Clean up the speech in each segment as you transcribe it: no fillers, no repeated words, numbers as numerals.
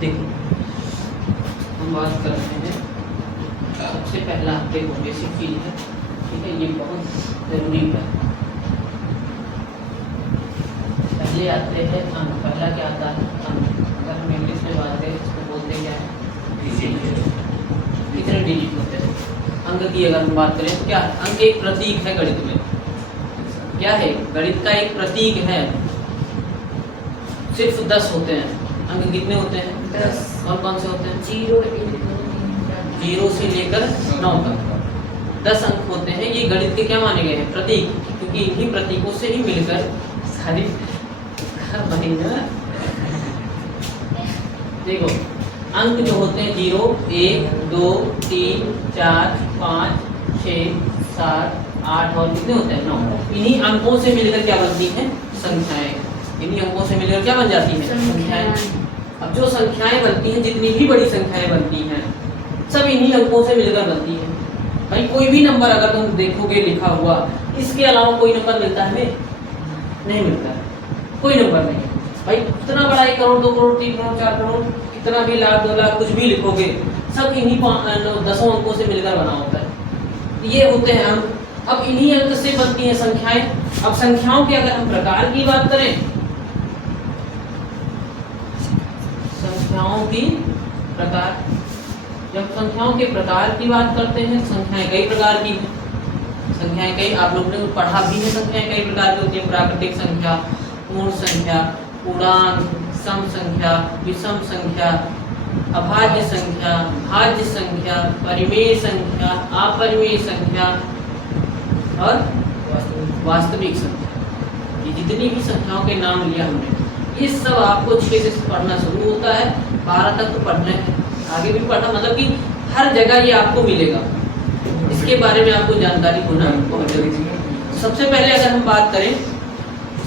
देखो हम बात कर रहे हैं, सबसे पहला देखो बेसिक चीज है, ठीक है, ये बहुत जरूरी है। पहले आते हैं अंक। पहला क्या आता है? अंक। अगर हम इंग्लिश में बात करें इसको बोलते क्या है? कितने डिजिट होते हैं? अंक की अगर हम बात करें तो क्या है? अंक एक प्रतीक है गणित में। क्या है? गणित का एक प्रतीक है। सिर्फ 10 होते हैं अंक। कितने होते हैं? 10। और कौन से होते हैं? 0 1 2 3 0 से लेकर 9 तक 10 अंक होते हैं। ये गणित के क्या माने गए हैं? प्रतीक, क्योंकि इन्हीं प्रतीकों से ही मिलकर सारी बनेगा। देखो अंक जो होते हैं 0 1 2 3 4 5 6 7 8 और कितने होते हैं? 9। इन्हीं अंकों से मिलकर क्या बनती है? संख्याएं। इन्हीं अंकों से मिलकर क्या बन जाती है? संख्याएं। अब जो संख्याएं बनती हैं, जितनी भी बड़ी संख्याएं बनती हैं, सब इन्हीं अंकों से मिलकर बनती हैं। भाई कोई भी नंबर अगर तुम देखोगे लिखा हुआ, इसके अलावा कोई नंबर मिलता है हमें? नहीं मिलता है, कोई नंबर नहीं। भाई कितना बड़ा 1 करोड़ 2 करोड़ 3 करोड़ 4 करोड़, कितना भी लाख 2 लाख कुछ भी लिखोगे, सब इन्हीं 10 अंकों से मिलकर बना होता है। ये होते हैं अंक। अब इन्हीं अंक से बनती हैं संख्याएं। अब संख्याओं के अगर हम प्रकार की बात करें, संख्याओं की प्रकार, जब संख्याओं के प्रकार की बात करते हैं, संख्याएं कई प्रकार की हैं। संख्याएं कई, आप लोगों ने पढ़ा भी है, संख्याएं कई प्रकार की होती है। प्राकृतिक संख्या, पूर्ण संख्या, पूर्णांक, सम संख्या, विषम संख्या, अभाज्य संख्या, भाज्य संख्या, परिमेय संख्या, अपरिमेय संख्या और वास्तविक संख्या। ये जितनी भी संख्याओं के नाम लिया हमने, ये सब आपको 6 से पढ़ना शुरू होता है, 12 तक तो पढ़ना है, आगे भी पढ़ना, मतलब कि हर जगह ये आपको मिलेगा। इसके बारे में आपको जानकारी होना बहुत जरूरी है। सबसे पहले अगर हम बात करें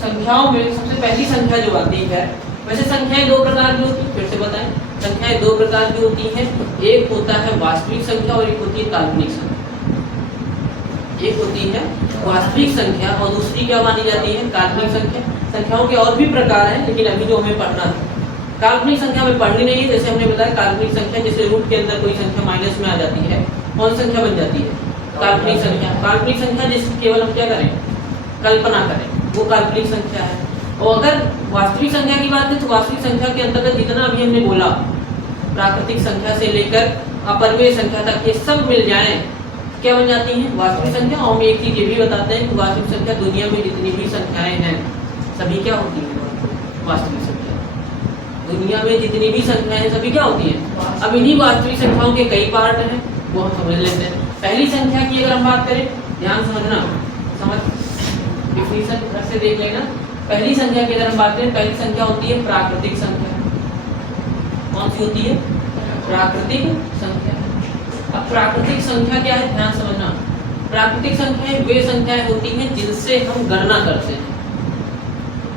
संख्याओं में, सबसे पहली संख्या जो आती है, वैसे संख्याएं 2 प्रकार की होती है। फिर से बताएं, संख्याएं 2 प्रकार की होती हैं। एक होता है वास्तविक संख्या और एक होती है काल्पनिक संख्या। एक होती है वास्तविक संख्या और दूसरी क्या मानी जाती है? काल्पनिक संख्या। संख्याओं के और भी प्रकार हैं, लेकिन अभी जो हमें पढ़ना है, काल्पनिक संख्या में पढ़नी नहीं है। जैसे हमने बताया काल्पनिक संख्या, जैसे रूट के अंदर कोई संख्या माइनस में आ जाती है, कौन संख्या बन जाती है? काल्पनिक संख्या। काल्पनिक संख्या जिसकी केवल हम क्या करें? कल्पना करें, वो काल्पनिक संख्या है। और अगर वास्तविक संख्या की बात करें तो वास्तविक संख्या के अंतर्गत जितना अभी हमने बोला, प्राकृतिक संख्या से लेकर अपरिमेय संख्या तक, ये सब मिल जाएं, क्या बन जाती है? वास्तविक संख्या। और हम एक चीज ये भी बताते हैं कि वास्तविक संख्या दुनिया में जितनी भी संख्याएं हैं, सभी क्या होती है? वास्तविक संख्या। दुनिया में जितनी भी संख्याएं हैं, सभी क्या होती हैं? अब इन्हीं वास्तविक संख्याओं के कई पार्ट हैं, वो हम समझ लेते हैं। पहली संख्या की अगर हम बात करें, ध्यान समझना, समझ डिफिनीशन घर से देख लेना। पहली संख्या की अगर हम बात करें, पहली संख्या होती है प्राकृतिक संख्या। कौन सी होती है? प्राकृतिक संख्या। अब प्राकृतिक संख्या क्या है? ध्यान समझना। प्राकृतिक संख्याएं वे संख्याएं होती हैं जिनसे हम गणना करते हैं।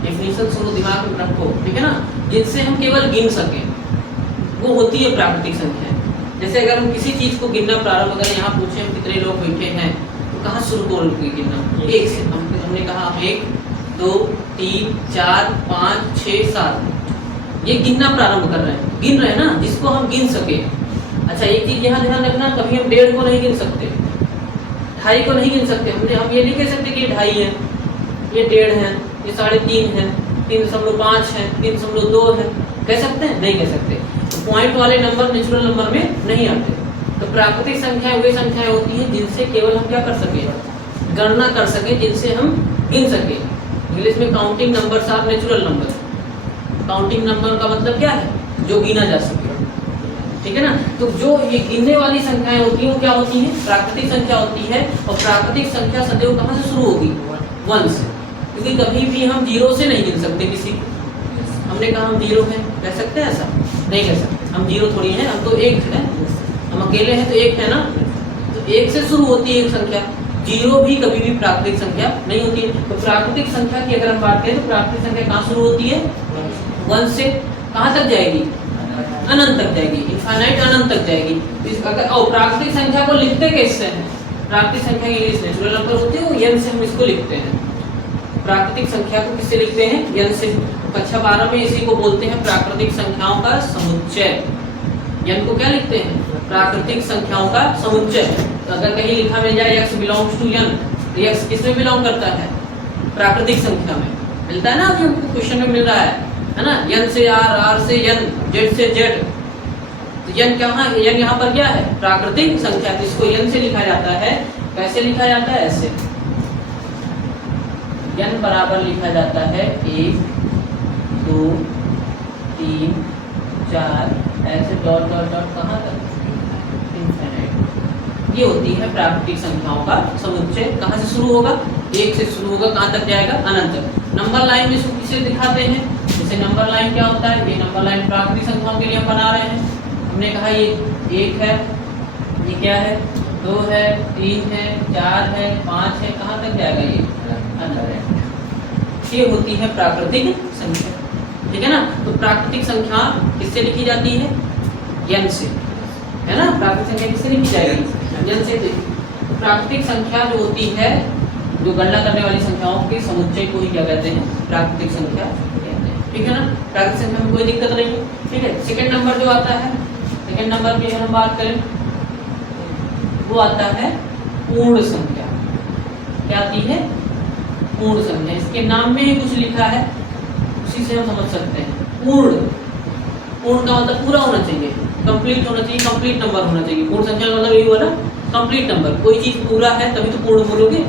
डेफिनेशन सुनो, दिमाग में रखो, ठीक है ना? जिनसे हम केवल गिन सकें, वो होती है प्राकृतिक संख्याएं। जैसे अगर हम किसी चीज को गिनना प्रारंभ करें, यहाँ पूछे हम कितने लोग बैठे हैं, तो कहाँ शुरू करोगे गिनना? 1 से। हमने कहा 1 2 3 4 5 6 7, ये गिनना प्रारंभ कर रहे हैं, गिन रहे हैं ना, जिसको हम गिन सके। अच्छा एक चीज यहाँ ध्यान रखना, कभी हम 1.5 को नहीं गिन सकते, 2.5 को नहीं गिन सकते। हम ये नहीं कह सकते कि ये 2.5 है, ये 1.5 है, ये 3.5 है, 3.5 है, 3.2 है, कह सकते हैं? नहीं कह सकते। तो पॉइंट वाले नंबर नेचुरल नंबर में नहीं आते। तो प्राकृतिक संख्याएं वे संख्याएं होती हैं जिनसे केवल हम क्या कर सके? गणना कर सके, जिनसे हम गिन सके। इंग्लिश में counting numbers are natural number. Counting number का मतलब क्या है? जो गिना जा सके, ठीक है ना? तो जो ये गिनने वाली संख्याएं होती हैं, वो क्या होती हैं? प्राकृतिक संख्या होती है। और प्राकृतिक संख्या सदैव कहाँ से शुरू होगी? 1 से, क्योंकि कभी भी हम 0 से नहीं गिन सकते किसी को। हमने कहा हम 0 हैं, कह सकते हैं? ऐसा नहीं कह सकते। हम 0 थोड़ी हैं, हम तो 1 है, हम अकेले हैं तो 1 है ना। तो 1 से शुरू होती है एक संख्या। 0 भी कभी भी प्राकृतिक संख्या नहीं होती है। तो प्राकृतिक संख्या की अगर हम बात करें तो प्राकृतिक संख्या कहाँ शुरू होती है? 1 से। कहाँ तक जाएगी? अनंत तक जाएगी, इनफाइनाइट अनंत तक जाएगी। और प्राकृतिक संख्या को लिखते कैसे हैं? प्राकृतिक संख्या की इंग्लिश नेचुरल नंबर होती है, वो n से हम इसको लिखते हैं। प्राकृतिक संख्या को किससे लिखते हैं? n से। कक्षा 12 में इसी को बोलते हैं प्राकृतिक संख्याओं का समुच्चय। n को क्या लिखते हैं? प्राकृतिक संख्याओं का समुच्चय। अगर कहीं लिखा मिल जाए x बिलोंग्स टू n, तो x किसमें बिलोंग करता है? प्राकृतिक संख्या में। मिलता है ना, अभी हमको क्वेश्चन में मिल रहा है ना, n से r, r से n, z से z। तो n कहाँ, n यहाँ पर क्या है? प्राकृतिक संख्या। तो इसको n से लिखा जाता है। कैसे लिखा जाता है? ऐसे n बराबर लिखा जाता है 1 2 3 4 ऐसे डॉट डॉट डॉट कहाँ तक? इनफिनिट। ये होती है प्राकृतिक संख्याओं का समुच्चय। कहाँ से शुरू होगा? 1 से शुरू होगा, कहाँ तक जाएगा? अनंत तक। नंबर लाइन में इसको किसे दिखाते हैं? जैसे नंबर लाइन क्या होता है? ये नंबर लाइन प्राकृतिक संख्याओं के लिए हम बना रहे हैं। हमने कहा ये 1 है, ये क्या है? 2 है, 3 है, 4 है, 5 है, कहाँ तक जाएगा? ये ये होती है प्राकृतिक संख्या। ठीक है ना? तो प्राकृतिक संख्या किससे लिखी जाती है? n से, है ना? प्राकृतिक संख्या किससे लिखी जाएगी? n से। तो प्राकृतिक संख्या जो होती है, जो गणना करने वाली संख्याओं के समुच्चय को ही क्या कहते हैं? प्राकृतिक संख्या कहते हैं। ठीक है ना? प्राकृतिक संख्या में कोई दिक्कत नहीं है। ठीक है। सेकंड नंबर जो आता है, सेकंड नंबर की अगर हम बात करें, वो आता है पूर्ण संख्या। क्या आती है? पूर्ण संख्या। इसके नाम में ही कुछ लिखा है, उसी से हम समझ सकते हैं। पूर्ण, पूर्ण का मतलब पूरा होना चाहिए, कंप्लीट होना चाहिए, कंप्लीट नंबर होना चाहिए। पूर्ण संख्या का मतलब यही हुआ ना, कंप्लीट नंबर। कोई चीज पूरा है तभी तो पूर्ण बोलोगे,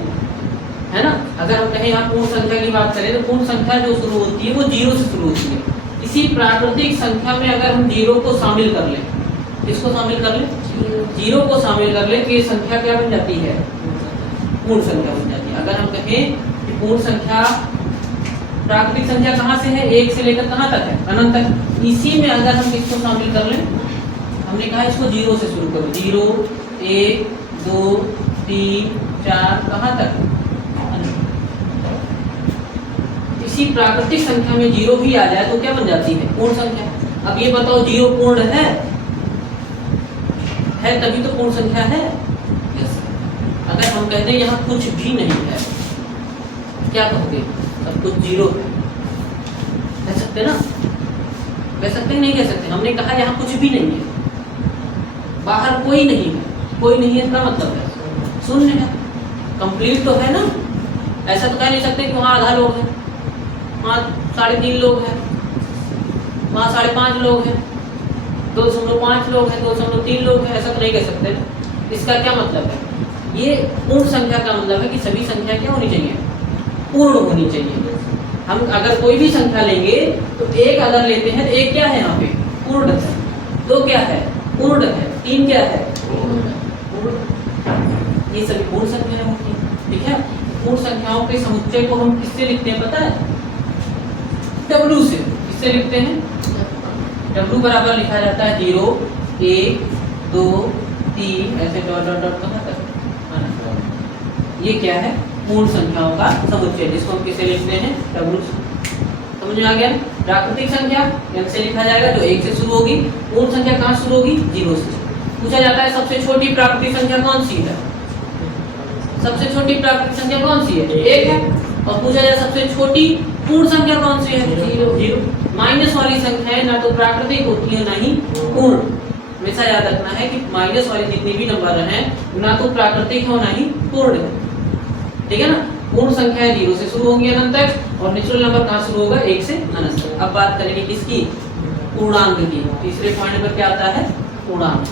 है ना? अगर हम कहें यहाँ पूर्ण संख्या की बात करें, तो पूर्ण संख्या जो शुरू होती है वो 0 से शुरू होती है। किसी प्राकृतिक संख्या में अगर हम 0 को शामिल कर लें, किसको शामिल कर लें? 0 को शामिल कर लें, तो ये संख्या क्या बन जाती है? पूर्ण संख्या बन जाती है। अगर हम कहें पूर्ण संख्या, प्राकृतिक संख्या कहाँ से है? 1 से लेकर कहाँ तक है? अनंत तक। इसी में अगर हम किसको शामिल कर लें, हमने कहा इसको 0 से शुरू करो। 0 1 2 3 4 कहाँ तक? इसी प्राकृतिक संख्या में 0 भी आ जाए तो क्या बन जाती है? पूर्ण संख्या। अब ये बताओ, 0 पूर्ण है तभी तो पूर्ण संख्या है। अगर हम कहते हैं यहाँ कुछ भी नहीं है, क्या कहोगे? सब कुछ 0 है, कह सकते ना? कह सकते हैं, नहीं कह सकते? हमने कहा यहाँ कुछ भी नहीं है, बाहर कोई नहीं है। कोई नहीं है, क्या मतलब है? शून्य है। कंप्लीट तो है ना? ऐसा तो कह नहीं सकते कि वहाँ आधा लोग हैं, वहाँ 3.5 लोग हैं, वहाँ 5.5 लोग हैं, 2.5 लोग हैं, 2.3 लोग हैं। ऐसा तो नहीं कह सकते। इसका क्या मतलब है? ये पूर्ण संख्या का मतलब है कि सभी संख्या क्या होनी चाहिए? पूर्ण होनी चाहिए। हम अगर कोई भी संख्या लेंगे तो 1 अगर लेते हैं तो 1 क्या है? यहाँ पे पूर्ण है। 2 क्या है? पूर्ण है। 3 क्या है? पूर्ण। ये सभी पूर्ण संख्याएं होती हैं। ठीक है। पूर्ण संख्याओं के समुच्चय को हम किससे लिखते हैं पता है? W से। किससे लिखते हैं? W बराबर लिखा जाता है 0 1 2 3 ऐसे डॉट डॉट डॉट कहाँ तक? ये क्या है? पूर्ण संख्याओं का समुच्चय, जिसको हम किसे लिखते हैं? W। समझ में आ गया? प्राकृतिक संख्या n से लिखा जाएगा, जो 1 से शुरू होगी। पूर्ण संख्या कहाँ शुरू होगी? 0 से। पूछा जाता है सबसे छोटी प्राकृतिक संख्या कौन सी है? सबसे छोटी प्राकृतिक संख्या कौन सी है? 1 है। और पूछा जाए सबसे छोटी पूर्ण संख्या कौन सी है? 0। माइनस वाली संख्याएं ना तो प्राकृतिक होती है ना ही पूर्ण। हमेशा याद रखना है कि माइनस वाले जितने भी नंबर हैं ना तो प्राकृतिक है ना ही पूर्ण है। ठीक है ना? पूर्ण संख्या 0 से शुरू होंगी अनंत तक, और नेचुरल नंबर कहाँ शुरू होगा? 1 से अनंत तक। अब बात करेंगे किसकी? पूर्णांक की। तीसरे पॉइंट पर क्या आता है? पूर्णांक।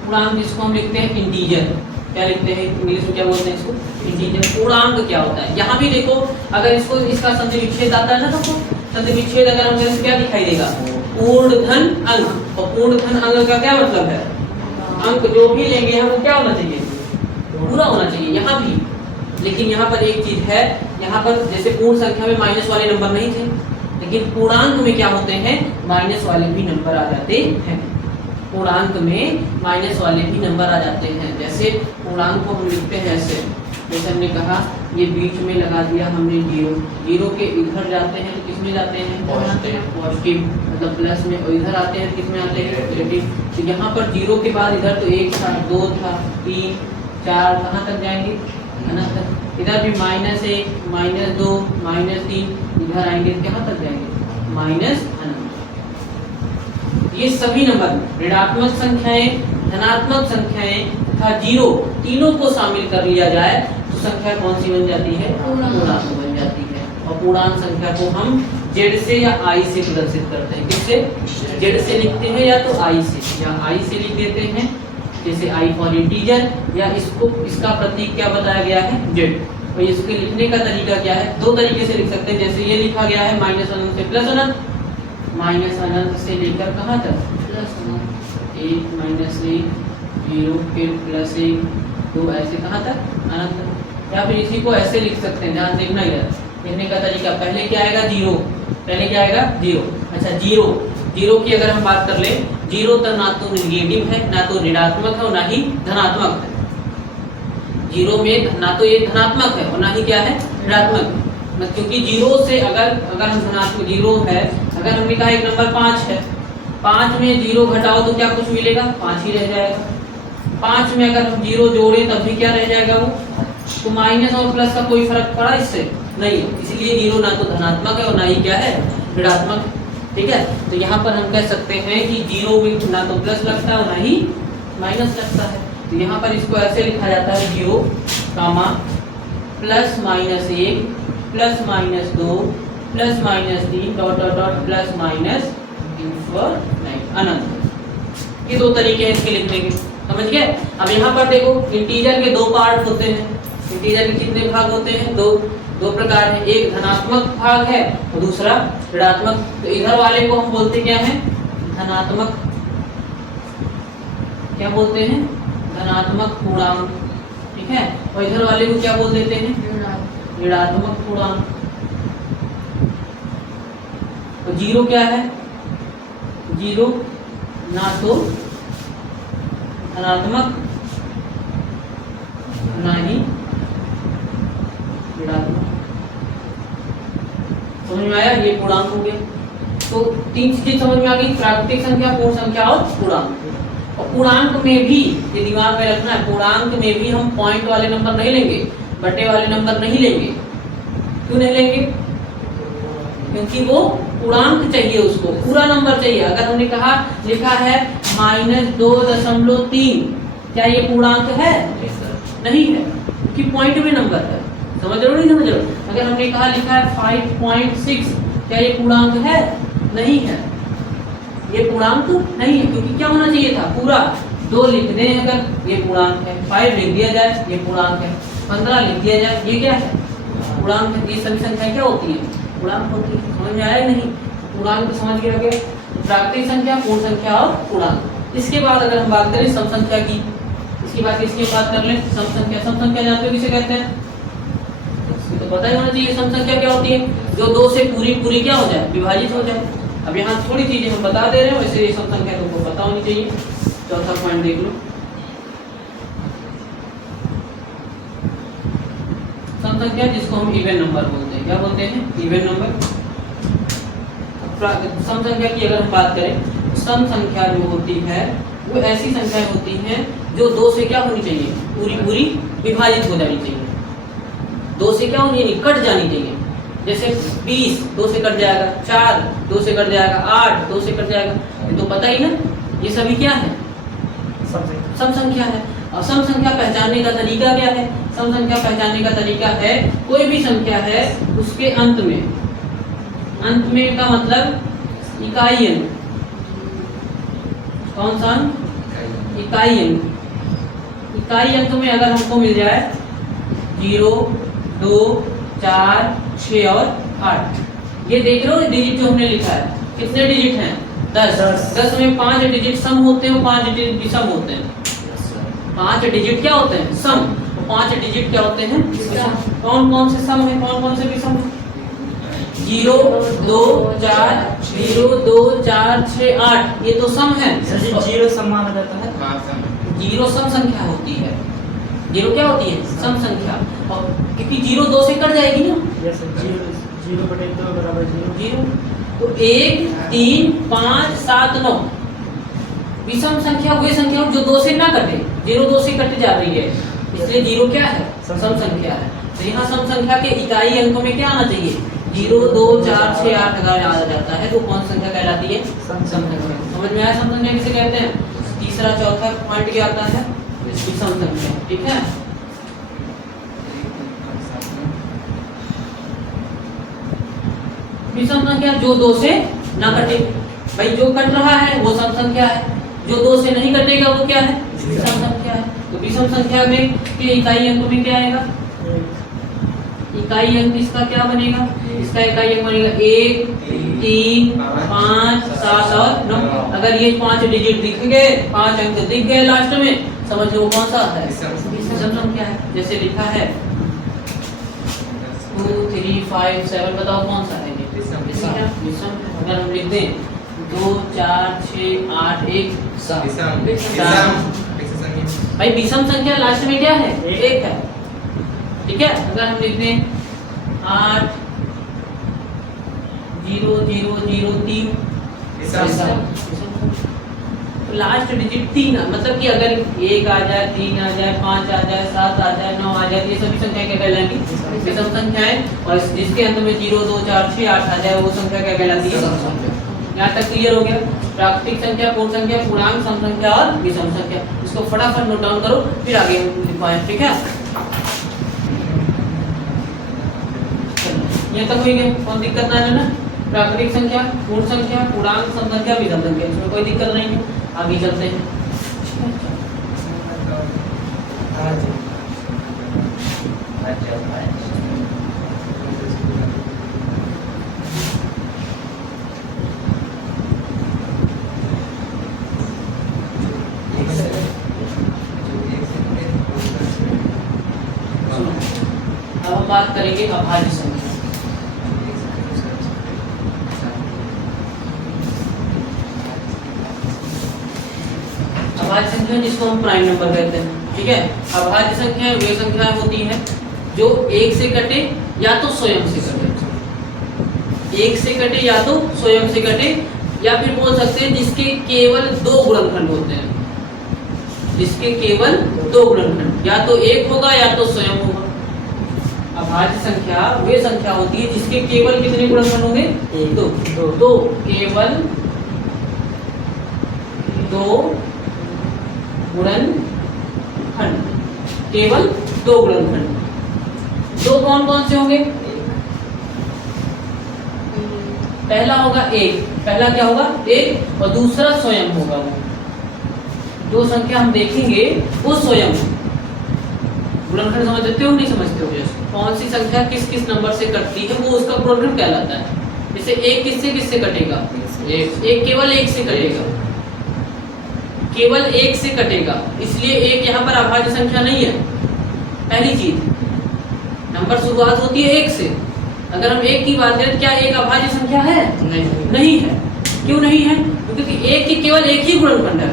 पूर्णांक जिसको हम लिखते हैं इंटीजर। क्या लिखते हैं इंग्लिश में? क्या बोलते हैं इसको? इंटीजर। पूर्णांक क्या होता है? यहाँ भी देखो, अगर इसको इसका संधि विच्छेद आता है ना, सबको संधि विच्छेद अगर हम करें क्या दिखाई देगा? पूर्ण धन अंक। और पूर्ण धन अंक का क्या मतलब है? अंक जो भी लेंगे हम वो क्या होना चाहिए? पूरा होना चाहिए। यहाँ भी, लेकिन यहाँ पर एक चीज है, यहाँ पर जैसे पूर्ण संख्या में माइनस वाले नंबर नहीं थे, लेकिन पूर्णांक में क्या होते हैं? माइनस वाले भी नंबर आ जाते हैं। पूर्णांक में माइनस वाले भी नंबर आ जाते हैं। जैसे पूर्णांक को हम लिखते हैं ऐसे, जैसे हमने कहा ये बीच में लगा दिया हमने जीरो। जीरो के इधर जाते हैं तो किस में जाते हैं? पॉजिटिव, मतलब प्लस में। और इधर आते हैं किस में आते हैं? नेगेटिव। तो यहाँ पर जीरो के बाद इधर तो 1 था, 2 था, 3, 4, कहाँ तक जाएंगे? अनंत तक। इधर भी -1, -2, -3, इधर आएंगे कहाँ तक जाएंगे? माइनस अनंत। ये सभी नंबर ऋणात्मक संख्याएं, धनात्मक संख्याएं तथा जीरो, तीनों को शामिल कर लिया जाए तो संख्या कौन सी बन जाती है? पूर्णांक बन जाती है। और पूर्णांक संख्या को हम जेड से या आई से प्रदर्शित करते हैं। किससे? जेड से लिखते हैं या तो आई से, या आई से लिख देते हैं, जैसे आई फॉर इंटीजर, या इसको, इसका प्रतीक क्या बताया गया है? जेड। और इसके लिखने का तरीका क्या है? दो तरीके से लिख सकते हैं। जैसे ये लिखा गया है माइनस अनंत से प्लस अनंत, माइनस अनंत से लेकर कहाँ तक? प्लस 1 -1 0 फिर +1 2 ऐसे कहाँ तक? अनंत तक। या फिर इसी को ऐसे लिख सकते हैं, ध्यान देखना इधर लिखने का तरीका। पहले क्या आएगा? जीरो। पहले क्या आएगा? जीरो। अच्छा, जीरो की अगर हम बात कर ले, जीरो तो ना तो नेगेटिव है, ना तो ऋणात्मक है, और ना ही धनात्मक है। जीरो में ना तो ये धनात्मक है और ना ही क्या है? ऋणात्मक। क्योंकि जीरो से अगर हम धनात्मक जीरो है, अगर हमने कहा एक नंबर 5 है, 5 में जीरो घटाओ तो क्या कुछ मिलेगा? 5 ही रह जाएगा। 5 में अगर हम जीरो जोड़े तब भी क्या रह जाएगा? वो तो माइनस और प्लस का कोई फर्क पड़ा इससे? नहीं। इसलिए जीरो ना तो धनात्मक है और ना ही क्या है? ऋणात्मक। ठीक है, तो यहाँ पर हम कह सकते हैं कि जीरो में ना तो प्लस लगता है और ना ही माइनस लगता है। तो यहाँ पर इसको ऐसे लिखा जाता है, zero comma plus -1 plus -2 plus -3 dot dot dot plus minus अनंत। ये दो तरीके हैं इसके लिखने के, समझ गए? अब यहाँ पर देखो, इंटीजर के दो पार्ट होते हैं। इंटीजर के कितने भाग होते हैं? दो प्रकार हैं। एक धनात्मक भाग है और दूसरा ऋणात्मक। तो इधर वाले को हम बोलते क्या है? धनात्मक। क्या बोलते हैं? धनात्मक पूर्णांक। ठीक है, और इधर वाले को क्या बोल देते हैं? ऋणात्मक पूर्णांक। तो जीरो क्या है? जीरो ना तो धनात्मक ना ही ऋणात्मक। समझ में आया? ये पूर्णांक हो गया। तो तीन चीजें समझ में आ गई, प्राकृतिक संख्या, पूर्ण संख्या और पूर्णांक। और पूर्णांक में भी ये दिमाग में रखना है, पूर्णांक में भी हम पॉइंट वाले नंबर नहीं लेंगे, बटे वाले नंबर नहीं लेंगे। क्यों नहीं लेंगे? क्योंकि वो पूर्णांक चाहिए, उसको पूरा नंबर चाहिए। अगर हमने कहा लिखा है -2.3, क्या ये पूर्णांक है? नहीं है, क्योंकि पॉइंट में नंबर है। समझ रहे हो नहीं समझ रहे हो? अगर हमने कहा लिखा है 5.6, क्या ये पूर्णांक है? नहीं है, ये पूर्णांक नहीं है। क्योंकि क्या होना चाहिए था? पूरा। 2 लिख दें अगर, ये पूर्णांक है। 5 लिख दिया जाए, ये पूर्णांक है। 15 लिख दिया जाए, ये क्या है? पूर्णांक है। ये सभी संख्या क्या होती है? पूर्णांक होती है। समझ में आया नहीं? पूर्णांक तो समझ के रखे, प्राकृतिक संख्या, पूर्ण संख्या और पूर्णांक। इसके बाद अगर हम बात करें सम संख्या की, इसके बाद किसकी बात कर लें? सम संख्या। सम संख्या जानते हो किसे कहते हैं? तो पता ही होना चाहिए सम संख्या क्या होती है? जो 2 से पूरी क्या हो जाए? विभाजित हो जाए। अब यहाँ थोड़ी चीजें हम बता दे रहे हैं, वैसे ये सम संख्या तुमको पता होनी चाहिए। चौथा पॉइंट देख लो, सम संख्या जिसको हम इवन नंबर बोलते हैं। क्या बोलते हैं? Even number. सम संख्या की अगर हम बात करें, सम संख्या जो होती है वो ऐसी संख्याएं होती हैं जो 2 से क्या होनी चाहिए? पूरी विभाजित हो जानी चाहिए। 2 से क्या होनी चाहिए? कट जानी चाहिए। जैसे 20 2 से कट जाएगा, 4 2 से कट जाएगा, 8 2 से कट जाएगा। ये तो पता ही ना, ये सभी क्या है? सम संख्या है। और सम संख्या पहचानने का तरीका क्या है? सम संख्या पहचानने का तरीका है, कोई भी संख्या है उसके अंत में का मतलब इकाई अंक। कौन सा अंक? इकाई अंक। इकाई अंक में अगर हमको मिल जाए 0 2 4 6 और 8, ये देख रहे हो डिजिट जो हमने लिखा है, कितने डिजिट हैं? 10। 10 में 5 डिजिट सम होते हैं और 5 डिजिट विषम होते हैं। 5 डिजिट क्या होते हैं? सम। 5 डिजिट क्या होते हैं? कौन कौन से सम है, कौन कौन से विषम? 0 2 4 0 2 4 6 8, ये तो सम है। जीरो सम माना जाता है। जीरो सम संख्या होती है। जीरो क्या होती है? सम संख्या। और क्योंकि जीरो दो से कट जाएगी ना, यस सर, 0 बटे 2 बराबर 0। जीरो। तो 1 3 5 7 9 विषम संख्या वही संख्या जो दो से ना कटे, जीरो दो से कट जा रही है, इसलिए जीरो क्या है? सम संख्या है। तो यहाँ सम संख्या के इकाई अंकों में क्या आना चाहिए? 0 2 4 6 8 अगर आ जाता है तो कौन सी संख्या कहलाती है? सम संख्या। समझ में आया सम संख्या किसे कहते हैं? तीसरा चौथा पॉइंट क्या आता है? विषम संख्या। ठीक है, विषम संख्या जो दो से ना कटे। भाई जो कट रहा है वो सम संख्या है, जो दो से नहीं कटेगा वो क्या है? विषम संख्या है। तो विषम संख्या में के इकाई अंक में क्या आएगा? इकाई अंक इसका क्या बनेगा? इसका इकाई अंक बनेगा 1 3 5 7 और 9। अगर ये 5 डिजिट दिख गए, 5 अंक दिख गए लास्ट में, समझ लो कौन सा है? विषम संख्या है। जैसे लिखा है 2 3 5 7, बताओ कौन सा है ये? विषम। अगर हम लिख दें 2 4 6 8 1 भाई विषम संख्या लास्ट में क्या है? 1 है। ठीक है, अगर हम लिख दें 8 0 0 0 3 लास्ट डिजिट 3, मतलब कि अगर 1 आ जाए 3 आ जाए 5 आ जाए 7 आ जाए 9 आ जाए, ये सभी संख्या क्या कहलाएंगी? विषम संख्याएं। और जिसके अंत में 0 2 4 6 8 आ जाए वो संख्या क्या कहलाती है? यहाँ तक क्लियर हो गया? प्राकृतिक संख्या, पूर्ण संख्या, पूर्णांक, सम संख्या और विषम संख्या। इसको फटाफट नोट डाउन करो, फिर आगे हम लिखवाएं। ठीक है, यहाँ तक हो गया, कोई दिक्कत ना है ना? प्राकृतिक संख्या, पूर्ण संख्या, पूर्णांक, सम संख्या, विषम संख्या, इसमें कोई दिक्कत नहीं है। आगे चलते हैं। अब हम बात करेंगे अभाज्य संख्या। अभाज्य संख्या जिसको हम प्राइम नंबर कहते हैं। ठीक है, अभाज्य संख्या वे संख्या होती है जो एक से कटे या तो स्वयं से कटे, एक से कटे या तो स्वयं से कटे, या फिर बोल सकते हैं जिसके केवल दो गुणनखंड होते हैं। जिसके केवल दो गुणनखंड, या तो एक होगा या तो स्वयं होगा। अभाज्य संख्या वे संख्या होती है जिसके केवल कितने गुणनखंड होंगे? दो। केवल दो गुणनखंड, केवल दो गुणनखंड। दो कौन कौन से होंगे? पहला होगा एक, पहला क्या होगा? एक, और दूसरा स्वयं होगा। दो संख्या हम देखेंगे वो स्वयं गुणनखंड। समझ लेते हो नहीं समझते हो? कौन सी संख्या किस किस नंबर से कटती है वो उसका गुणनखंड कहलाता है। जैसे एक किससे किससे कटेगा? एक केवल एक से कटेगा, केवल एक से कटेगा, इसलिए एक यहाँ पर अभाज्य संख्या नहीं है। पहली चीज, नंबर शुरुआत होती है एक से। अगर हम एक की बात करें, क्या एक अभाज्य संख्या है? नहीं है। क्यों नहीं है? क्योंकि एक की केवल एक ही गुणनखंड है।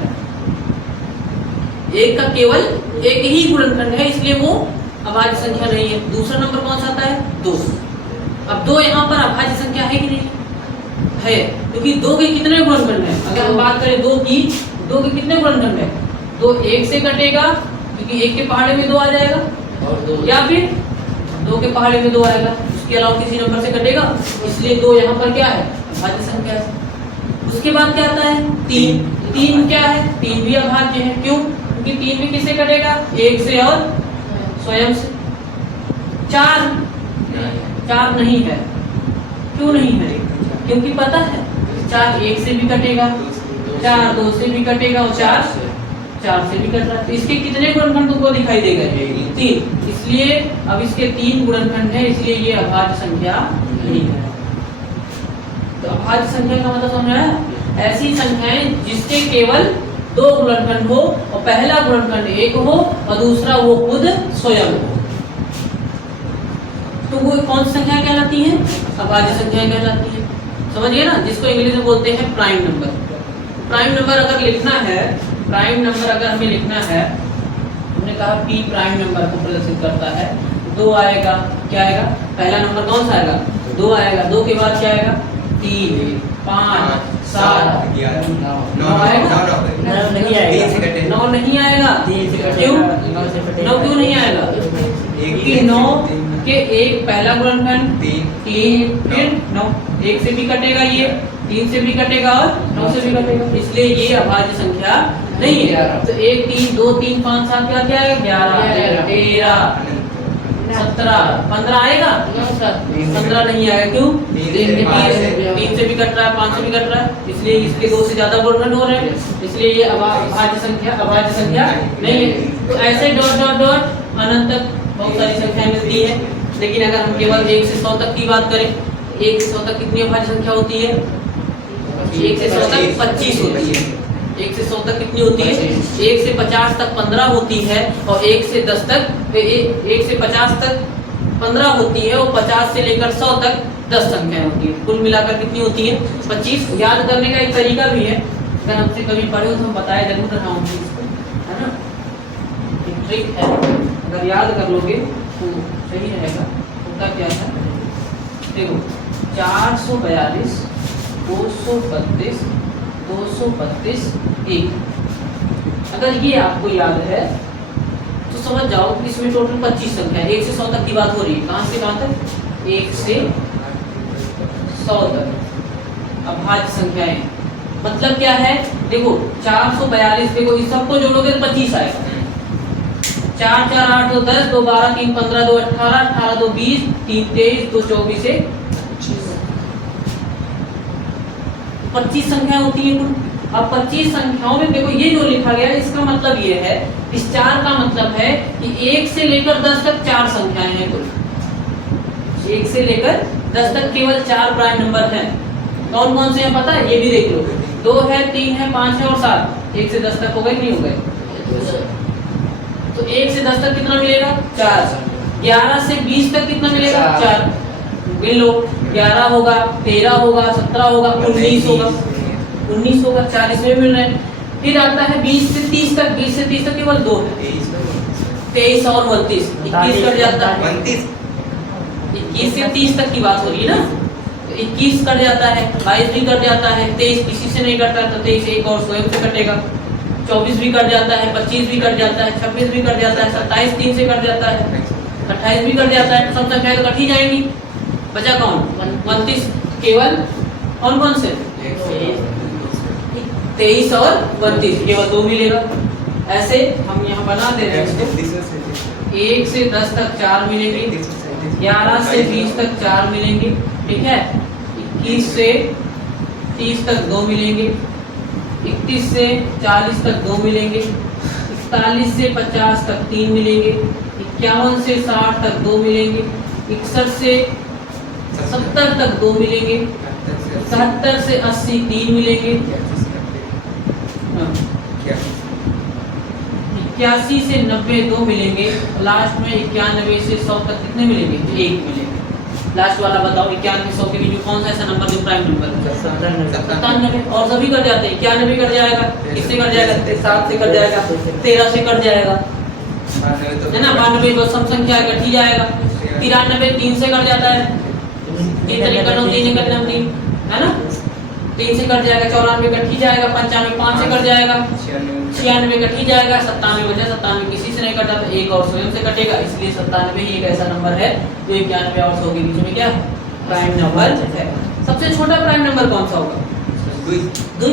एक का केवल एक ही गुणनखंड है, इसलिए वो अभाज्य संख्या नहीं है। दूसरा नंबर कौन सा आता है? 2। अब 2 यहाँ पर अभाज्य संख्या है कि नहीं? है, क्योंकि 2 के कितने गुणनखंड है? अगर हम बात करें 2 के कितने गुणनखंड है? 2 एक से कटेगा, क्योंकि एक के पहाड़े में 2 आ जाएगा, और 2, या फिर 2 के पहाड़े में 2 आएगा, उसके अलावा किसी नंबर से कटेगा, इसलिए 2 यहाँ पर क्या है? अभाज्य संख्या है। उसके बाद क्या आता है? 3 क्या है? 3 भी अभाज्य है। क्यों? क्योंकि 3 भी किससे कटेगा? एक से और स्वयं से। 4 नहीं है। क्यों नहीं है? क्योंकि पता है 4 एक से भी कटेगा, 4 2 से भी कटेगा, और 4 से भी कट रहा है। तो इसके कितने गुणनखंड तुमको दिखाई देगा? 3। इसलिए अब इसके 3 गुणनखंड है, इसलिए ये अभाज्य संख्या नहीं है। तो अभाज्य संख्या का मतलब समझ आया? ऐसी संख्याएं जिसके केवल 2 गुणनखंड हो, और पहला गुणनखंड एक हो और दूसरा वो खुद स्वयं हो, तो वो कौन सी संख्या कहलाती है? अभाज्य संख्या कहलाती है। समझिए ना, जिसको इंग्लिश में बोलते हैं प्राइम नंबर। प्राइम नंबर अगर लिखना है, प्राइम नंबर अगर हमें लिखना है, हमने हमने कहा p प्राइम नंबर को प्रदर्शित करता है। 2 आएगा, क्या आएगा, पहला नंबर कौन सा आएगा, 2 आएगा। 2 के बाद क्या आएगा, 3 5 7 9 आएगा, नहीं आएगा। 9 नहीं आएगा। क्यों 9 क्यों नहीं आएगा, क्योंकि 9 के एक पहला गुणनखंड 3, फिर 9, 1 से भी कटेगा, ये 3 से भी कटेगा और 9 से भी कटेगा, इसलिए ये अभाज्य संख्या नहीं है। तो 1 3 2 3 5 7 क्या क्या है, 11 13 17 15 आएगा, 15 नहीं आएगा। क्यों, 3 से भी कट रहा है, 5 से भी कट रहा है, इसलिए इसके 2 से ज्यादा गुणनखंड हो रहे हैं, इसलिए ये अभाज्य संख्या नहीं है। तो ऐसे डॉट डॉट डॉट अनंत तक बहुत सारी संख्याएं मिलती है। लेकिन अगर हम केवल 1 से 100 तक की बात करें, 1 से 100 तक कितनी अभाज्य संख्या होती है, 1 से 100 तक 25 होती है। 1 से 100 तक कितनी होती है, 1 से 50 तक 15 होती है, और 1 से 10 तक 1 से 50 तक 15 होती है, और 50 से लेकर 100 तक 10 संख्याएं होती है। कुल मिलाकर कितनी होती है, 25। याद करने का एक तरीका भी है, अगर हमसे कभी पढ़े हो तो हम बताया जरूर रहा हूँ, है ना, एक ट्रिक है, अगर याद कर लोगे तो सही रहेगा। होता क्या था, देखो 442 232 232 1, अगर ये आपको याद है तो समझ जाओ कि इसमें टोटल 25 संख्या है। 1 से 100 तक की बात हो रही है, कहाँ से कहाँ तक, 1 से 100 तक अभाज्य संख्याएं। मतलब क्या है, देखो 442, देखो इस सबको जोड़ोगे तो 25 आएगा। 4 4 8 2 10 2 12 3 15 2 18 18 2 20 3 23 2 24 से 25 संख्या होती है कुल। अब 25 संख्याओं में देखो ये जो लिखा गया है, इसका मतलब ये है, इस 4 का मतलब है कि 1 से लेकर 10 तक 4 संख्याएं हैं कुल। 1 से लेकर 10 तक केवल 4 प्राइम नंबर हैं। कौन कौन से हैं पता है, ये भी देख लो, 2 है 3 है 5 है और 7। 1 से 10 तक हो गए, नहीं हो गए, तो 1 से 10 तक कितना मिलेगा, 4। 11 से 20 तक कितना मिलेगा, 4। गिन लो, 11 होगा, 13 होगा, 17 होगा, 19 होगा, 19 होगा, 4 इसमें मिल रहे हैं। फिर आता है 20 से 30 तक, 20 से 30 तक केवल 2 है, 23 और 32, 21 कट जाता है। 21 से 30 तक की बात हो रही है ना, तो 21 कट जाता है, 22 भी कट जाता है, 23 किसी से नहीं कटता तो 23 एक और स्वयं से कटेगा, 24 भी कट जाता है, 25 भी कट जाता है, 26 भी कट जाता है, 27 3 से कट जाता है, 28 भी कट जाता है, सब संख्याएं तो कट ही जाएंगी। बचा कौन, 29, केवल कौन कौन से, 23 और 32, केवल 2 मिलेगा। ऐसे हम यहाँ बना दे रहे हैं, 1 से 10 तक 4 मिलेंगे, 11 से 20 तक 4 मिलेंगे, ठीक है, 21 से 30 तक 2 मिलेंगे, 31 से 40 तक 2 मिलेंगे, 41 से 50 तक 3 मिलेंगे, 51 से 60 तक 2 मिलेंगे, 61 से 70 तक 2 मिलेंगे, 70 से 80 3 मिलेंगे, 81 से 90 2 मिलेंगे, लास्ट में 91 से 100 तक कितने मिलेंगे, 1 मिलेंगे। लास्ट वाला बताओ, 91 100 के बीच कौन सा ऐसा नंबर जो प्राइम नंबर है, 97। और सभी कट जाते हैं, 91 कट जाएगा, किससे कट जाएगा, 7 से कट जाएगा, 13 से कट जाएगा, है ना, 92 को सम संख्या कट ही जाएगा, 93 3 से कट जाता है, 3 तरीका 9 3 कट 3, है ना, 3 से कट जाएगा, 94 कट ही जाएगा, 95 5 से कट जाएगा, 96 कट ही जाएगा, 97 बचा, 97 किसी से नहीं कटा तो एक और स्वयं से कटेगा, इसलिए 97 ही एक ऐसा नंबर है जो 91 और 100 के बीच में क्या प्राइम नंबर है। सबसे छोटा प्राइम नंबर कौन सा होगा, 2।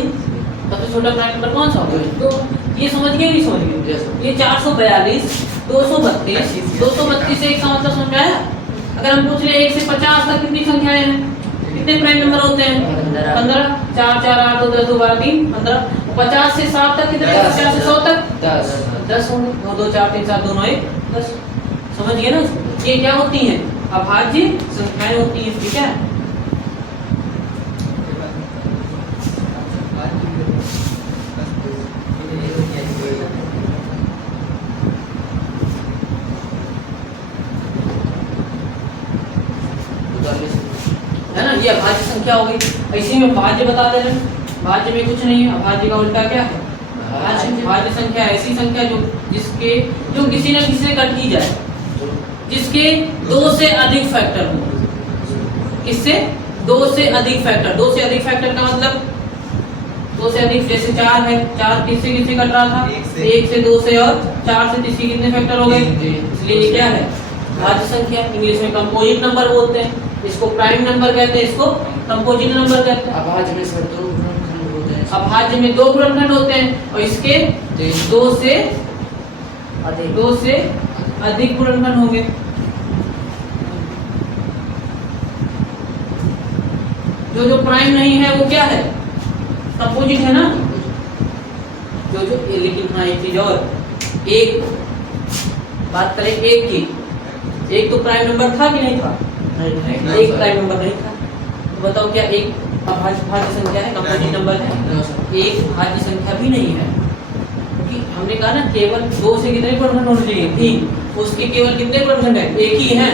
सबसे छोटा प्राइम नंबर कौन सा होगा, 2। ये समझ गए नहीं समझ गए, ये 442 232 232 से एक का मतलब समझ में आया। अगर हम पूछ रहे 1 से 50 तक कितनी संख्याएं हैं, कितने प्राइम नंबर होते हैं, 15, 4 4 8 2 10 2 12 3 15। 50 से 60 तक कितने, 50 से 100 तक 10 होंगे, 2 2 4 3 7 2 9 1 10। समझ गए ना, ये क्या होती हैं, अभाज्य संख्याएं होती हैं, ठीक है। है ना, ये अभाज्य संख्या हो गई। इसी में भाज्य बता दे रहे हैं, भाज्य में कुछ नहीं है, अभाज्य का उल्टा क्या है, भाज्य संख्या ऐसी संख्या जो किसी न किसी से कट ही जाए, जिसके 2 से अधिक फैक्टर हो। किससे? 2 से अधिक फैक्टर। 2 से अधिक फैक्टर का मतलब 2 से अधिक, जैसे 4 है, 4 किससे किससे कट रहा था? 1 से, 2 से और 4 से, तीसरी कितने फैक्टर हो गए? इसलिए ये क्या है? भाज्य संख्या। इंग्लिश में कंपोजिट नंबर बोलते हैं, इसको प्राइम नंबर कहते हैं, इसको कंपोजिट नंबर कहते हैं। अभाज्य में सर 2 गुणनखंड होते हैं। अभाज्य में 2 गुणनखंड होते हैं और इसके 2 से अधिक गुणनखंड होंगे। जो प्राइम नहीं है वो क्या है? कंपोजिट है ना। लेकिन हाँ एक चीज और, एक बात करें एक की, एक तो प्राइम नंबर था कि नहीं था? एक प्राइम नंबर नहीं था। तो बताओ क्या एक भाज्य संख्या है, कंपोजिट नंबर है? एक भाज्य संख्या भी नहीं है, क्योंकि हमने कहा ना केवल 2 से कितने गुणनखंड होने चाहिए? 3। उसके केवल कितने गुणनखंड है? एक ही है,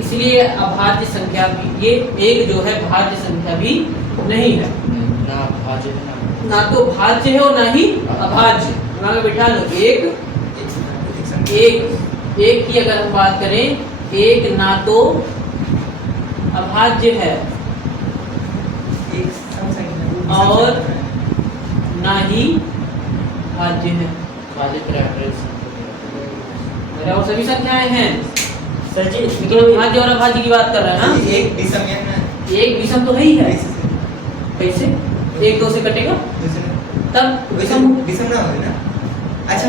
इसलिए अभाज्य संख्या भी, ये एक जो है भाज्य संख्या भी नहीं है। ना तो भाज्य है और ना ही अभाज्य। आगे बिठा लो, एक की अगर हम बात करें, एक ना तो अभाज्य है और ना ही भाज्य है। और सभी संख्याएं हैं सर जी, लेकिन भाज्य और अभाज्य की बात कर रहे हैं ना। एक विषम तो है ही है। कैसे? 1 2 से कटेगा तब विषम ना हो ना। अच्छा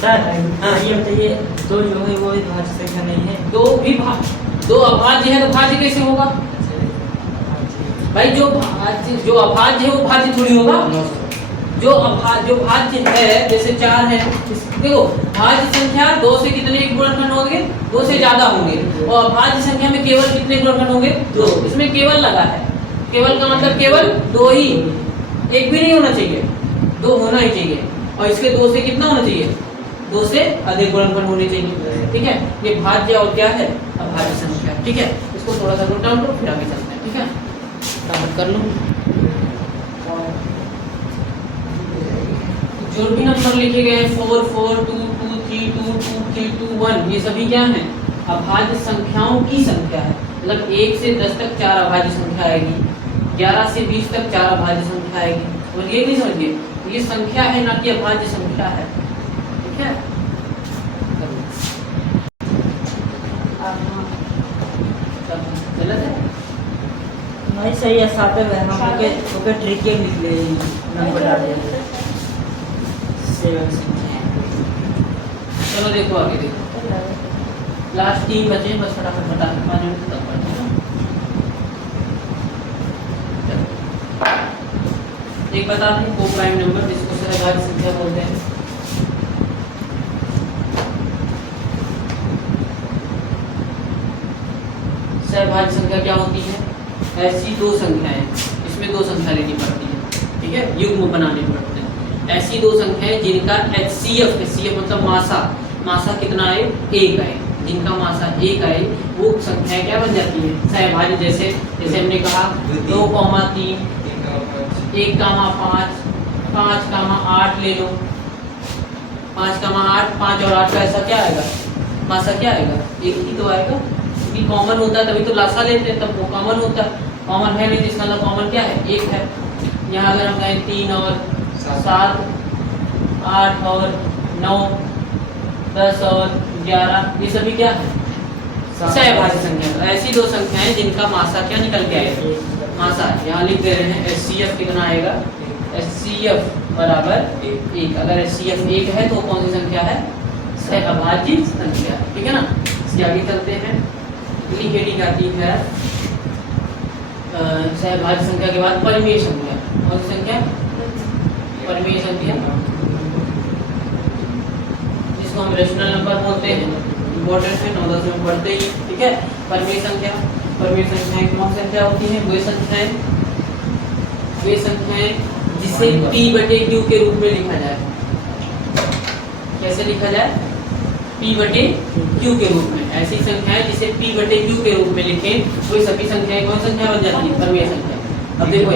सर हाँ ये बताइए, 2 जो है वो भाज्य संख्या नहीं है। 2 अभाज्य है तो भाज्य कैसे होगा भाई? जो अभाज्य है वो भाज्य थोड़ी होगा। जो भाज्य है, जैसे 4 है, देखो भाज्य संख्या 2 से कितने गुणनखंड होंगे? 2 से ज्यादा होंगे। और अभाज्य संख्या में केवल कितने गुणनखंड होंगे? 2। इसमें केवल लगा है, केवल का मतलब केवल 2 ही, एक भी नहीं होना चाहिए, 2 होना ही चाहिए। और इसके 2 से कितना होना चाहिए? 2 से अधिक गुणनखंड होने चाहिए। ठीक है, ये भाज्य और क्या है? अभाज्य संख्या। ठीक है, इसको थोड़ा सा नोट डाउन करो, फिर आगे चलते हैं। ठीक है, स्टार्ट कर लो। जो भी नंबर लिखे गए हैं 4 4 2 2 3 2 2 3 2 1, ये सभी क्या हैं? अभाज्य संख्याओं की संख्या है। मतलब 1 से 10 तक 4 अभाज्य संख्या आएगी, 11 से 20 तक 4 अभाज्य संख्या आएगी। और ये नहीं समझिए, ये संख्या है ना कि अभाज्य संख्या है। ठीक है, गलत है नहीं सही है। साथ में हम ओके ट्रिक के लिख ले नंबर डाल दिया। 7 चलो देखो आगे, देखो लास्ट 3 बचे, बस फटाफट बता के 5 मिनट तक पढ़ते हैं। एक बता दें को प्राइम नंबर, जिसको सहभाज्य संख्या बोलते हैं। सहभाज्य संख्या क्या होती है? ऐसी 2 संख्याएं, इसमें 2 संख्या लेनी पड़ती है। ठीक है, युग्म बनाने पड़ते हैं। ऐसी 2 संख्याएं जिनका HCF मतलब मासा कितना आए? 1 आए। जिनका मासा 1 आए वो संख्याएं क्या बन जाती है? सहभाज्य। जैसे हमने कहा 2, 3, 1, 5, 5, 8 ले लो। 5, 8, 5 और 8 का ऐसा क्या आएगा? मासा क्या आएगा? 1 ही तो आएगा, क्योंकि कॉमन होता है तभी तो लासा लेते हैं, तब वो कॉमन होता है। कॉमन है नहीं, जिसका मतलब कॉमन क्या है? 1 है। यहाँ अगर हम कहें 3 और 7, 8 और 9, 10 और 11, ये सभी क्या है? सहभाज्य संख्या। ऐसी 2 संख्याएं जिनका मासा क्या निकल के आएगा? मासा। यहाँ लिख दे रहे हैं HCF कितना आएगा? HCF बराबर 1। अगर HCF 1 है तो कौन सी संख्या है? सहभाज्य संख्या। ठीक है ना। इसके आगे चलते हैं। अगली हेडिंग आती है सहभाज्य संख्या के बाद परिमेय संख्या। कौन सी संख्या? परिमेय संख्या, जिसको हम रेशनल नंबर बोलते हैं। इंपॉर्टेंट है, 9-10 में पढ़ते ही। ठीक है, परिमेय संख्या। परिमेय संख्याएं कौन संख्या होती है? वे संख्याएं जिसे P/Q के रूप में लिखा जाए। कैसे लिखा जाए? P/Q के रूप में। ऐसी संख्याएं जिसे P/Q के रूप में लिखें, वही सभी संख्याएं कौन संख्या बन जाती है? परिमेय संख्या। अब देखो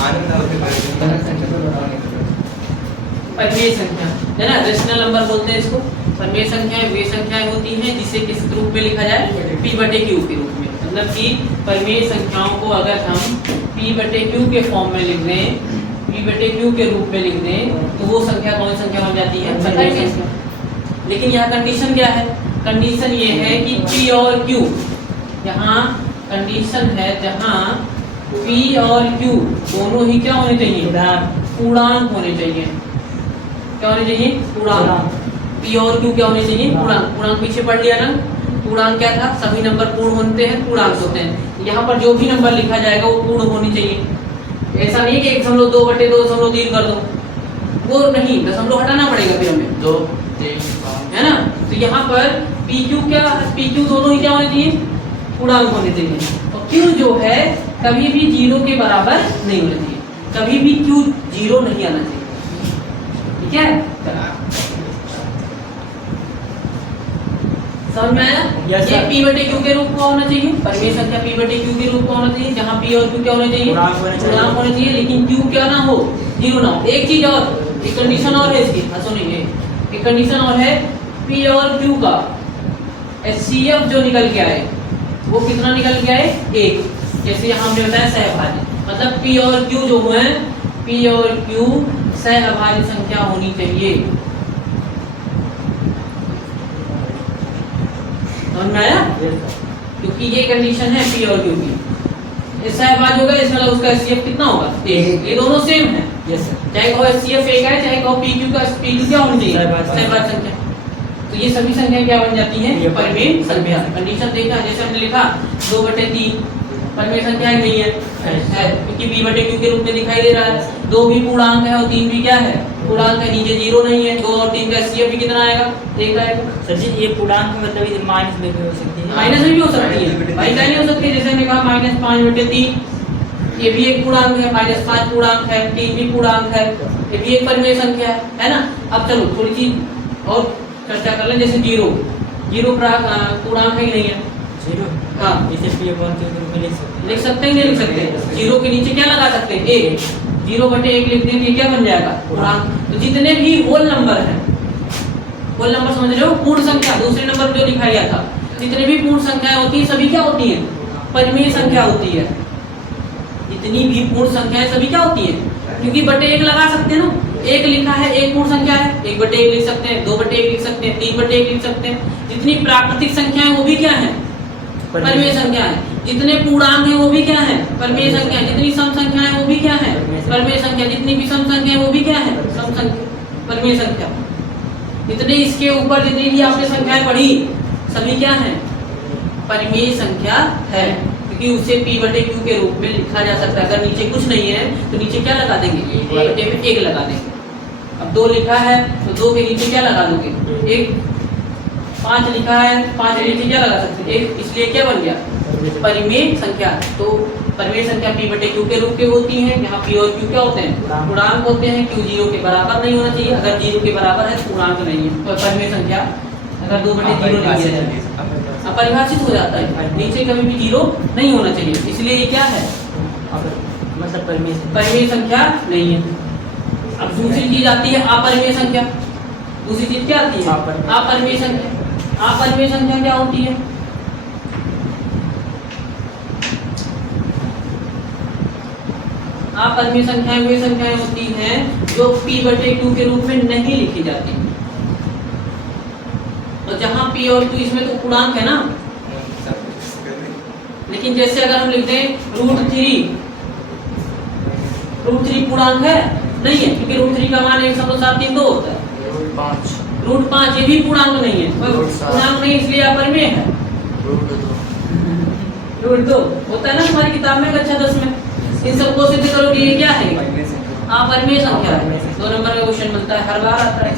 आनंद परिमेय संख्या है ना, रेशनल नंबर बोलते हैं इसको। परिमेय संख्याएं वे संख्याएं होती हैं जिसे किस रूप में लिखा जाए, p बटे q के रूप में। मतलब कि परिमेय संख्याओं को अगर हम p बटे q के फॉर्म में लिख दें, p बटे q के रूप में लिख दें, तो वो संख्या कौन सी संख्या बन जाती है, परिमेय संख्या। लेकिन यहाँ कंडीशन क्या है, कंडीशन ये है कि p और q, यहाँ कंडीशन है जहाँ p और q दोनों ही क्या होने चाहिए, पूर्णांक होने चाहिए। क्या होने चाहिए, पूर्णांक। p और q क्या होने चाहिए, पूर्णांक। पूर्णांक पीछे पढ़ लिया ना, पूर्णांक क्या था, सभी नंबर पूर्ण होते हैं, पूर्णांक होते हैं। यहाँ पर जो भी नंबर लिखा जाएगा वो पूर्ण होनी चाहिए। ऐसा नहीं है कि 1.2 बटे 2.3 कर दो, वो नहीं, दशमलव हटाना पड़ेगा फिर हमें, 2 3 5 है ना। तो यहाँ पर PQ क्या, PQ दोनों ही क्या होने चाहिए, पूर्णांक होने चाहिए। और Q जो है कभी भी 0 के बराबर नहीं होना चाहिए, कभी भी Q 0 नहीं आना चाहिए। ठीक है, समझ में आया। Yes, ये sir. p बटे q के रूप में होना चाहिए, परिमेय संख्या p बटे q के रूप में होना चाहिए, जहाँ p और q क्या होने चाहिए, पूर्णांक होने चाहिए। पूर्णांक होने चाहिए। लेकिन q क्या ना हो, 0 ना हो। एक चीज और, एक कंडीशन और है इसकी, सुनिए, एक कंडीशन और है, p और q का HCF जो निकल के आए वो कितना निकल के आए, 1। जैसे यहाँ हमने बताया सहभाज्य, मतलब p और q जो है, p और q सहभाज्य संख्या होनी चाहिए। समझ में आया, क्योंकि ये कंडीशन है p और q की। इस सहभाज्य होगा, इसमें उसका HCF कितना होगा, 1। ये दोनों सेम है, यस सर। चाहे कहो HCF 1 है, चाहे कहो PQ का PQ क्या होनी चाहिए, सहभाज्य संख्या। तो ये सभी संख्याएं क्या बन जाती हैं, परिमेय संख्या। कंडीशन देखा, जैसे हमने लिखा 2 बटे 3 परिमेय संख्या नहीं है, क्योंकि b बटे q के रूप में दिखाई दे रहा है। 2 भी पूर्णांक है और 3 भी क्या है, पूर्णांक है, नीचे 0 नहीं है। 2 और 3 का HCF भी कितना आएगा, 1 आएगा। सर जी ये पूर्णांक में मतलब ये माइनस में भी हो सकती है, माइनस में भी हो सकती है, भाई क्या नहीं हो सकती है। जैसे हमने कहा -5 बटे 3, ये भी एक पूर्णांक है, -5 पूर्णांक है, 3 भी पूर्णांक है, ये भी एक परिमेय संख्या है ना। अब चलो थोड़ी चीज और चर्चा कर लें, जैसे 0 पूर्णांक है कि नहीं है, 0। हाँ, इसे p अपॉन q के रूप में लिख सकते हैं। लिख सकते हैं, नहीं लिख सकते। 0 के नीचे क्या लगा सकते हैं, 1। 0 बटे 1 लिख दें तो ये क्या बन जाएगा, पूर्णांक। तो जितने भी होल नंबर हैं, होल नंबर समझ रहे हो, पूर्ण संख्या, दूसरे नंबर जो लिखा गया था, जितने भी पूर्ण संख्याएं होती हैं सभी क्या होती हैं, परिमेय संख्या होती है। जितनी भी पूर्ण संख्याएं सभी क्या होती है, क्योंकि बटे 1 लगा सकते हैं ना। 1 लिखा है, 1 पूर्ण संख्या है, 1 बटे 1 लिख सकते हैं, 2 बटे 1 लिख सकते हैं, 3 बटे 1 लिख सकते हैं। जितनी प्राकृतिक संख्याएं वो भी क्या है, परिमेय संख्या है। जितने पूर्णांक हैं वो भी क्या है, परिमेय संख्या। जितनी सम संख्या है वो भी क्या है, परिमेय संख्या। जितनी भी सम संख्या है वो भी क्या है, सम संख्या, परिमेय संख्या। जितने इसके ऊपर जितनी भी आपने संख्याएं पढ़ी सभी क्या है, परिमेय संख्या है, क्योंकि उसे p बटे q के रूप में लिखा जा सकता है। अगर नीचे कुछ नहीं है तो नीचे क्या लगा देंगे, 1 बटे में 1 लगा देंगे। अब 2 लिखा है तो 2 के नीचे क्या लगा दोगे, 1। 5 लिखा है, 5 के नीचे क्या लगा सकते हैं, 1। इसलिए क्या बन गया, परिमेय संख्या। तो परिमेय संख्या p बटे q के रूप के होती है। यहाँ p और q क्या होते हैं, पूर्णांक होते हैं। q 0 के बराबर नहीं होना चाहिए, अगर 0 के बराबर है तो पूर्णांक नहीं है। तो परिमेय संख्या अगर 2 बटे 0 नहीं है अपरिभाषित हो जाता है, नीचे कभी भी 0 नहीं होना चाहिए, इसलिए ये क्या है, मतलब परिमेय संख्या नहीं है। अब दूसरी चीज आती है अपरिमेय संख्या। दूसरी चीज क्या आती है, अपरिमेय संख्या। अपरिमेय संख्या क्या होती है, अपरिमेय संख्याएं वे संख्याएं होती हैं जो p बटे q के रूप में नहीं लिखी जाती। तो जहां p और q इसमें तो पूर्णांक है ना, लेकिन जैसे अगर हम लिख दें √3 पूर्णांक है नहीं है, क्योंकि √3 का मान 1.732 होता है। √5 ये भी पूर्णांक नहीं है, पूर्णांक नहीं, इसलिए अपरिमेय है। √2 होता है ना हमारी किताब में कक्षा 10 में। इन सबको सिद्ध करो कि ये क्या है, अपरिमेय संख्या है। 2 नंबर का क्वेश्चन मिलता है, हर बार आता है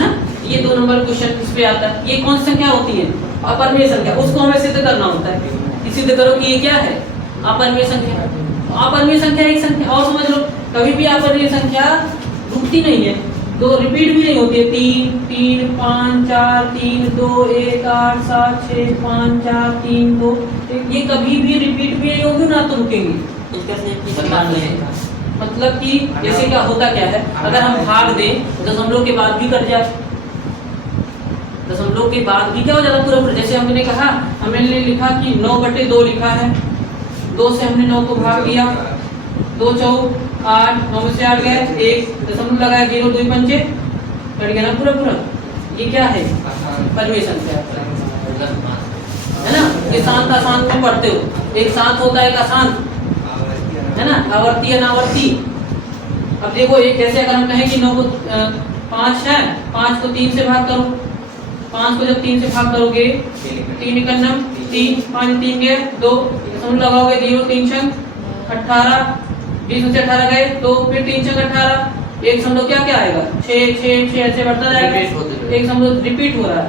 ना। ये 2 नंबर क्वेश्चन इस पे आता है। ये कौन सी संख्या होती है, अपरिमेय संख्या, उसको हमें सिद्ध करना होता है कि सिद्ध करो कि ये क्या है, अपरिमेय संख्या। अपरिमेय संख्या एक संख्या और समझ लो, कभी भी अपरिमेय संख्या रुकती नहीं है, 2 रिपीट भी नहीं होती है। 3 3 5 4 3 2 1 8 7 6 5 4 3 2, ये कभी भी रिपीट भी नहीं होगी ना तो रुकेंगी। इसका से एक बदलाव नहीं है। मतलब कि जैसे क्या होता क्या है, अगर हम भाग दें तो दशमलव के बाद भी कट जाए, दशमलव के बाद भी क्या हो जाता पूरा पूरा। जैसे हमने कहा, हमने लिखा कि 9/2 लिखा है, 2 से हमने 9 को भाग दिया, 2 चौक 8, 9 में से 8 गए, 1 दशमलव लगाया, 0 2 पंचे कट गया ना पूरा पूरा। ये क्या है? परिमेय संख्या है ना। ये शांत अशांत में पढ़ते हो, एक शांत होता है एक अशांत, है ना, आवर्ती अनावर्ती। अब देखो एक जैसे अगर हम कहें कि 9 को 5 है, 5 को 3 से भाग करो, 5 को जब 3 से भाग करोगे 3 एकम 3, 5 3 गए 2 दशमलव लगाओगे, 0 3 छंग 18, 20 में से 18 गए तो फिर 3 छंग 18, एक दशमलव क्या क्या आएगा 6 6 6 ऐसे बढ़ता जाएगा, एक दशमलव रिपीट हो रहा है,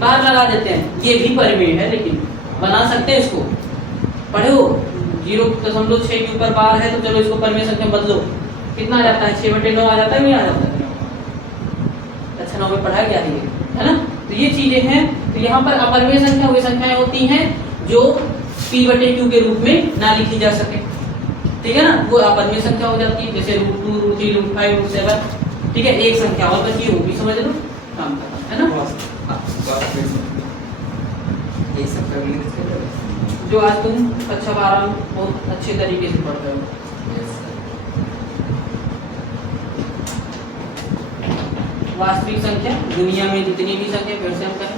बाहर लगा देते हैं। ये भी परिमेय है, लेकिन बना सकते हैं इसको, पढ़े हो 0.6 के ऊपर बार है तो चलो इसको परिमेय संख्या में बदलो, कितना आ जाता है 6/9 आ जाता है, नहीं आ जाता है? अच्छा 9 में पढ़ा गया है ना। तो ये चीजें हैं। तो यहाँ पर अपरिमेय संख्या वे संख्याएं होती हैं जो p/q के रूप में ना लिखी जा सके, ठीक है ना, वो अपरिमेय संख्या हो जाती है, जैसे √2 √3 √5 √7, ठीक है। एक संख्या और बची होगी, समझ लो, काम करना है ना। ये सब कर लेंगे जो आज तुम कक्षा 12 में बहुत अच्छे तरीके से पढ़ रहे हो। वास्तविक संख्या, दुनिया में जितनी भी संख्या, फिर से हम कहें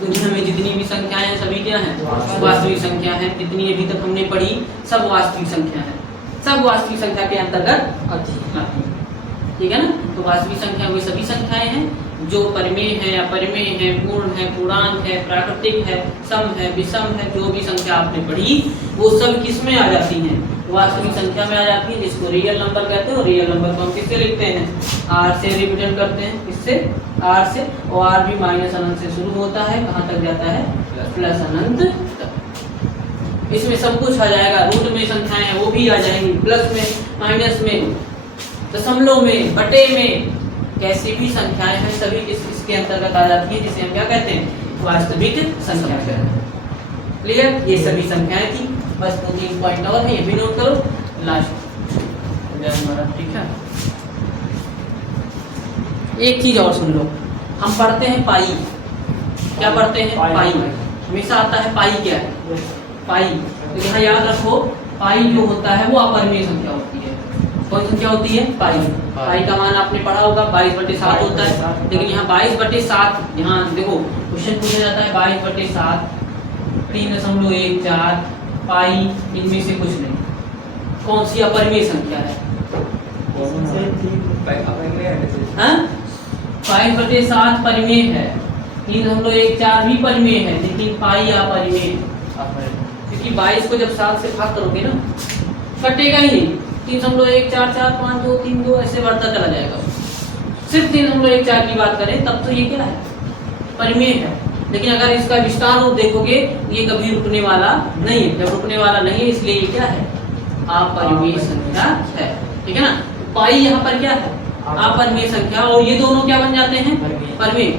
दुनिया में जितनी भी संख्याएं हैं सभी क्या हैं? वास्तविक संख्या हैं। जितनी अभी तक हमने पढ़ी सब वास्तविक संख्या है, सब वास्तविक संख्या के अंतर्गत आती है, ठीक है ना। तो वास्तविक संख्या वे सभी संख्याएं हैं जो परिमेय है, अपरिमेय है, पूर्ण है, पूर्णांक है, प्राकृतिक है, सम है, विषम है, जो भी संख्या आपने पढ़ी वो सब किस में आ जाती हैं? वास्तविक संख्या में आ जाती है, जिसको रियल नंबर कहते हैं। और रियल नंबर को हम किससे लिखते हैं? r से रिप्रेजेंट करते हैं, किससे? r से। और r भी माइनस अनंत से शुरू होता है, कहाँ तक जाता है? प्लस अनंत तक। इसमें सब कुछ आ जाएगा, रूट में संख्याएं हैं वो भी आ जाएंगी, प्लस में, माइनस में, दशमलव में, बटे में, कैसी भी संख्याएं हैं सभी इसके अंतर्गत आ जाती है, जिसे हम क्या कहते हैं? वास्तविक संख्या कहते हैं। क्लियर? ये सभी संख्याएं थी, बस 2-3 पॉइंट और है, ये भी नोट करो लास्ट, ठीक है। एक चीज और सुन लो, हम पढ़ते हैं पाई, क्या पढ़ते हैं? पाई। हमेशा आता है पाई क्या है? पाई। तो यहाँ याद रखो, पाई जो होता है वो अपरिमेय संख्या होती है। कौन संख्या होती है? पाई। पाई का मान आपने पढ़ा होगा 22/7 होता है, लेकिन यहाँ 22/7, यहाँ देखो क्वेश्चन पूछा जाता है 22/7, 3.14 पाई, इनमें से कुछ नहीं, कौन सी अपरिमेय संख्या है? 22/7 परिमेय है, 3.14 भी परिमेय है, लेकिन पाई अपरिमेय, क्योंकि 22 को जब 7 से भाग करोगे ना कटेगा ही नहीं, 3.14 4 5 2 3 2 ऐसे बढ़ता चला जाएगा। सिर्फ 3.14 की बात करें तब तो ये क्या है? परिमेय है। लेकिन अगर इसका विस्तार रूप देखोगे ये कभी रुकने वाला नहीं है, जब रुकने वाला नहीं है इसलिए ये क्या है? अपरिमेय संख्या है, ठीक है ना। पाई यहाँ पर क्या है? अपरिमेय संख्या, और ये दोनों क्या बन जाते हैं? परिमेय।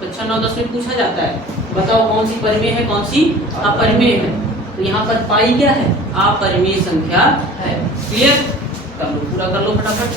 कक्षा 9-10 में पूछा जाता है, बताओ कौन सी परिमेय है, कौन सी अपरिमेय है। तो यहाँ पर पाई क्या है? अपरिमेय संख्या है। क्लियर? कर लो, पूरा कर लो फटाफट।